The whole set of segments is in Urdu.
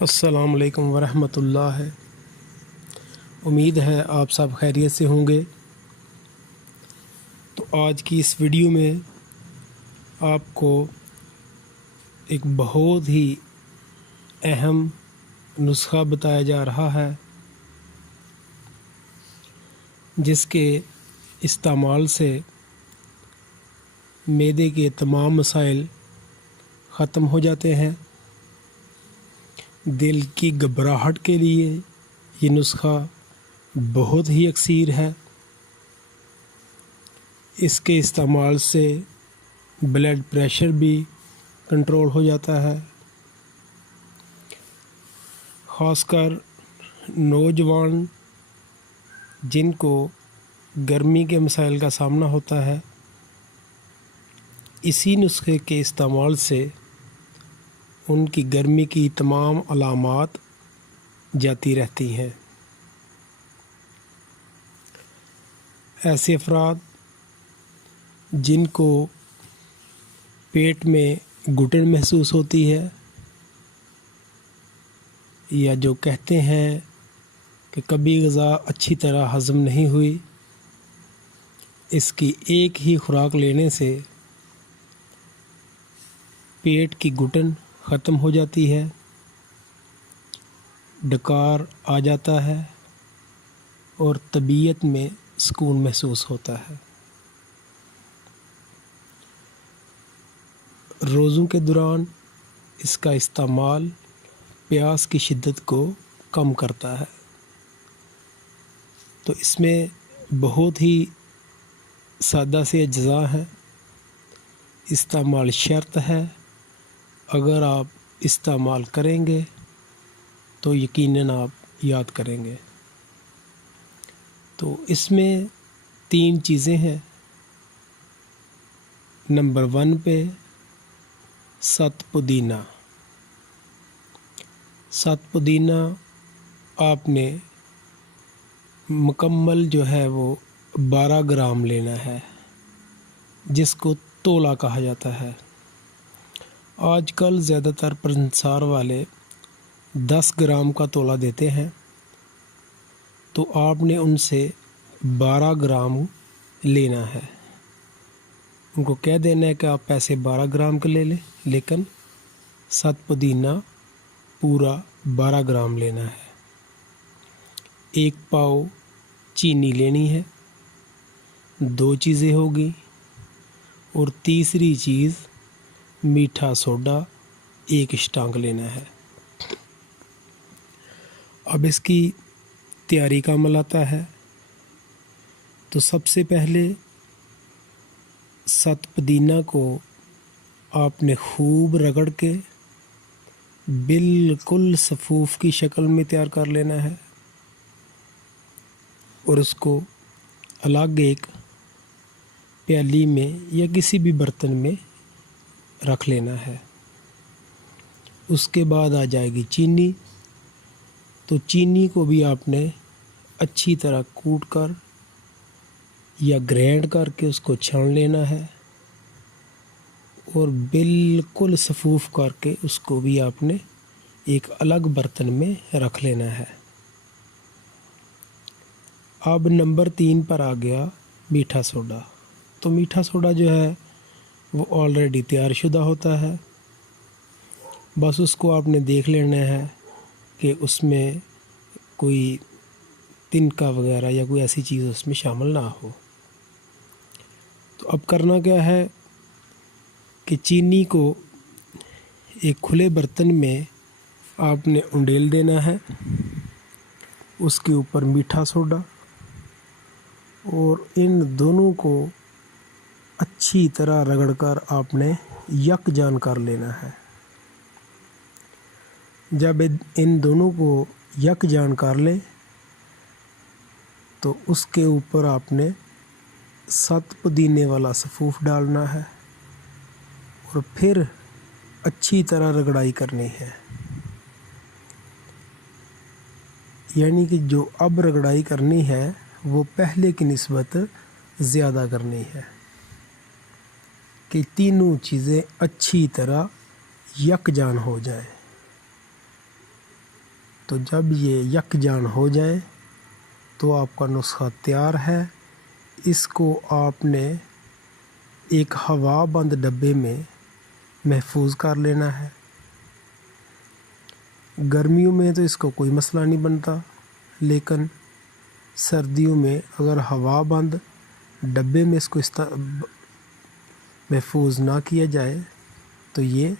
السلام علیکم ورحمۃ اللہ۔ امید ہے آپ سب خیریت سے ہوں گے۔ تو آج کی اس ویڈیو میں آپ کو ایک بہت ہی اہم نسخہ بتایا جا رہا ہے جس کے استعمال سے معدے کے تمام مسائل ختم ہو جاتے ہیں۔ دل کی گھبراہٹ کے لیے یہ نسخہ بہت ہی اکثیر ہے۔ اس کے استعمال سے بلڈ پریشر بھی کنٹرول ہو جاتا ہے۔ خاص کر نوجوان جن کو گرمی کے مسائل کا سامنا ہوتا ہے، اسی نسخے کے استعمال سے ان کی گرمی کی تمام علامات جاتی رہتی ہیں۔ ایسے افراد جن کو پیٹ میں گھٹن محسوس ہوتی ہے، یا جو کہتے ہیں کہ کبھی غذا اچھی طرح ہضم نہیں ہوئی، اس کی ایک ہی خوراک لینے سے پیٹ کی گھٹن ختم ہو جاتی ہے، ڈکار آ جاتا ہے اور طبیعت میں سکون محسوس ہوتا ہے۔ روزوں کے دوران اس کا استعمال پیاس کی شدت کو کم کرتا ہے۔ تو اس میں بہت ہی سادہ سے اجزاء ہیں۔ استعمال شرط ہے، اگر آپ استعمال کریں گے تو یقیناً آپ یاد کریں گے۔ تو اس میں 3 چیزیں ہیں۔ نمبر 1 پہ 7 پودینہ۔ 7 پودینہ آپ نے مکمل جو ہے وہ 12 گرام لینا ہے، جس کو تولا کہا جاتا ہے۔ آج کل زیادہ تر پنسار والے 10 گرام کا تولا دیتے ہیں، تو آپ نے ان سے 12 گرام لینا ہے۔ ان کو کہہ دینا ہے کہ آپ پیسے 12 گرام کے لے لیں، لیکن 7 پودینہ پورا 12 گرام لینا ہے۔ 1 پاؤ چینی لینی ہے، 2 چیزیں ہوگی، اور تیسری چیز میٹھا سوڈا 1 اشٹانک لینا ہے۔ اب اس کی تیاری کا عمل آتا ہے۔ تو سب سے پہلے 7 پودینہ کو آپ نے خوب رگڑ کے بالکل صفوف کی شکل میں تیار کر لینا ہے، اور اس کو الگ ایک پیالی میں یا کسی بھی برتن میں رکھ لینا ہے۔ اس کے بعد آ جائے گی چینی۔ تو چینی کو بھی آپ نے اچھی طرح کوٹ کر یا گرینڈ کر کے اس کو چھان لینا ہے، اور بالکل صفوف کر کے اس کو بھی آپ نے ایک الگ برتن میں رکھ لینا ہے۔ اب نمبر 3 پر آ گیا میٹھا سوڈا۔ تو میٹھا سوڈا جو ہے وہ آلریڈی تیار شدہ ہوتا ہے، بس اس کو آپ نے دیکھ لینا ہے کہ اس میں کوئی تنکا وغیرہ یا کوئی ایسی چیز اس میں شامل نہ ہو۔ تو اب کرنا کیا ہے کہ چینی کو ایک کھلے برتن میں آپ نے انڈیل دینا ہے، اس کے اوپر میٹھا سوڈا، اور ان دونوں کو اچھی طرح رگڑ کر آپ نے یکجان کر لینا ہے۔ جب ان دونوں کو یکجان کر لیں تو اس کے اوپر آپ نے 7 پودینے والا صفوف ڈالنا ہے، اور پھر اچھی طرح رگڑائی کرنی ہے۔ یعنی کہ جو اب رگڑائی کرنی ہے وہ پہلے کی نسبت زیادہ کرنی ہے، کہ تینوں چیزیں اچھی طرح یکجان ہو جائیں۔ تو جب یہ یکجان ہو جائے تو آپ کا نسخہ تیار ہے۔ اس کو آپ نے ایک ہوا بند ڈبے میں محفوظ کر لینا ہے۔ گرمیوں میں تو اس کو کوئی مسئلہ نہیں بنتا، لیکن سردیوں میں اگر ہوا بند ڈبے میں اس کو محفوظ نہ کیا جائے تو یہ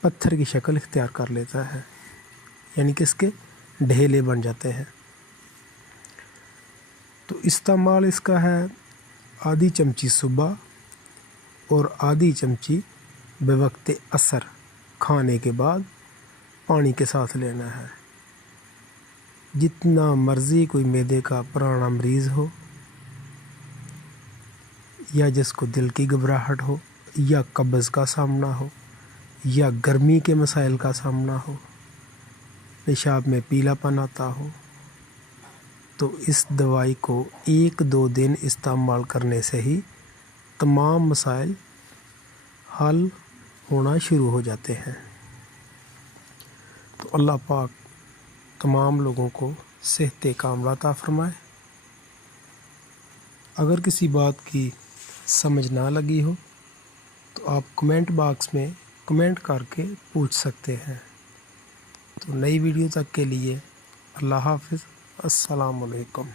پتھر کی شکل اختیار کر لیتا ہے، یعنی کہ اس کے ڈھیلے بن جاتے ہیں۔ تو استعمال اس کا ہے آدھی چمچی صبح اور آدھی چمچی بوقت عصر کھانے کے بعد پانی کے ساتھ لینا ہے۔ جتنا مرضی کوئی معدے کا پرانا مریض ہو، یا جس کو دل کی گھبراہٹ ہو، یا قبض کا سامنا ہو، یا گرمی کے مسائل کا سامنا ہو، پیشاب میں پیلا پن آتا ہو، تو اس دوائی کو 1-2 دن استعمال کرنے سے ہی تمام مسائل حل ہونا شروع ہو جاتے ہیں۔ تو اللہ پاک تمام لوگوں کو صحت کاملہ عطا فرمائے۔ اگر کسی بات کی سمجھ نہ لگی ہو تو آپ کمنٹ باکس میں کمنٹ کر کے پوچھ سکتے ہیں۔ تو نئی ویڈیو تک کے لیے اللہ حافظ، السلام علیکم۔